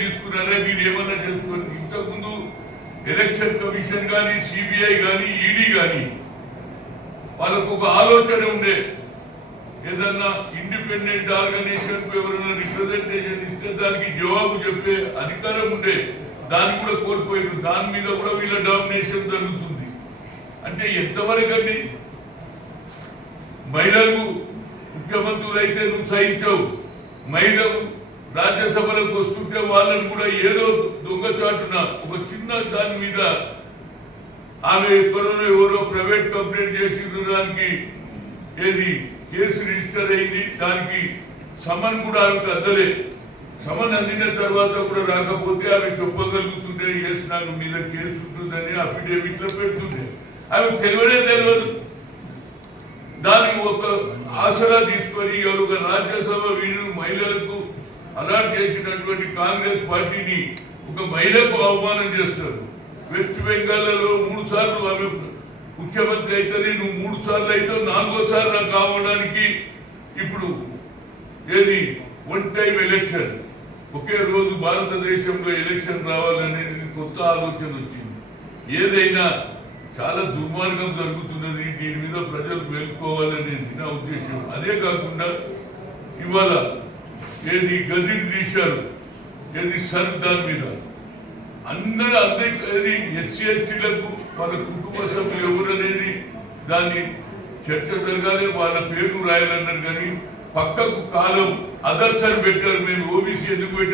తీసుకున్నారా మీరు ఏమన్నా చేసుకోండి. ఇంతకుముందు ఎలక్షన్ కమిషన్ కానీ సిబిఐ కానీ ఈడీ కానీ వాళ్ళకు ఒక ఆలోచన ఉండే, ఏదన్నా ఇండిపెండెంట్ ఆర్గనైజేషన్ కు ఎవరైనా రిప్రజెంటేషన్ ఇస్తే దానికి జవాబు చెప్పే అధికారం ఉండే, దాన్ని కూడా కోల్పోయారు. దాని మీద కూడా వీళ్ళ డామినేషన్ జరుగుతుంది. అంటే ఎంతవరకు అండి? మహిళలు ముఖ్యమంత్రులు అయితే నువ్వు సహించవు, మహిళలు రాజ్యసభలకు వస్తుంటే వాళ్ళని కూడా ఏదో దొంగచాటున ఒక చిన్న దాని మీద ఆమె ఎక్కడో ఎవరో ప్రైవేట్ కంప్లైంట్ చేసిన దానికి ఏది కేసు రిజిస్టర్ అయింది, దానికి సమన్ కూడా ఆమెకు అందలే. సమన్ అందిన తర్వాత కూడా రాకపోతే ఆమె చెప్పగలుగుతుండే ఎస్ నాకు మీద కేసు ఉంటుందని అఫిడేవిట్లో పెడుతుండే. ఆమె తెలియదు. దానికి ఒక ఆసరా తీసుకొని ఒక రాజ్యసభ వీరు మహిళలకు అలాట్ చేసినటువంటి కాంగ్రెస్ పార్టీని ఒక మహిళకు అవమానం చేస్తారు. వెస్ట్ బెంగాల్లో 3 సార్లు ఆమె ముఖ్యమంత్రి అవుతుంది, నువ్వు 3 సార్లు అయితే 4వ నాకు కావడానికి ఇప్పుడు ఏది 1 టైం ఎలక్షన్, ఒకే రోజు భారతదేశంలో ఎలక్షన్ రావాలనేది కొత్త ఆలోచన వచ్చింది. ఏదైనా చాలా దుర్మార్గం జరుగుతున్నది, దీని మీద ప్రజలు మేల్కోవాలనేది నా ఉద్దేశం. అదే కాకుండా ఇవాళ ఏది గజెట్ తీశారు, ఏది సర్ దాని మీద అందరి ఎస్సీ ఎస్టీలకు వాళ్ళ కుటుంబ సభ్యులు ఎవరనేది దాన్ని చర్చ జరగాలి, వాళ్ళ పేరు రాయాలన్నారు. కానీ పక్కకు కాలం అదర్స్ అని పెట్టారు. మేము ఓబీసీ ఎందుకు పెట్టారు?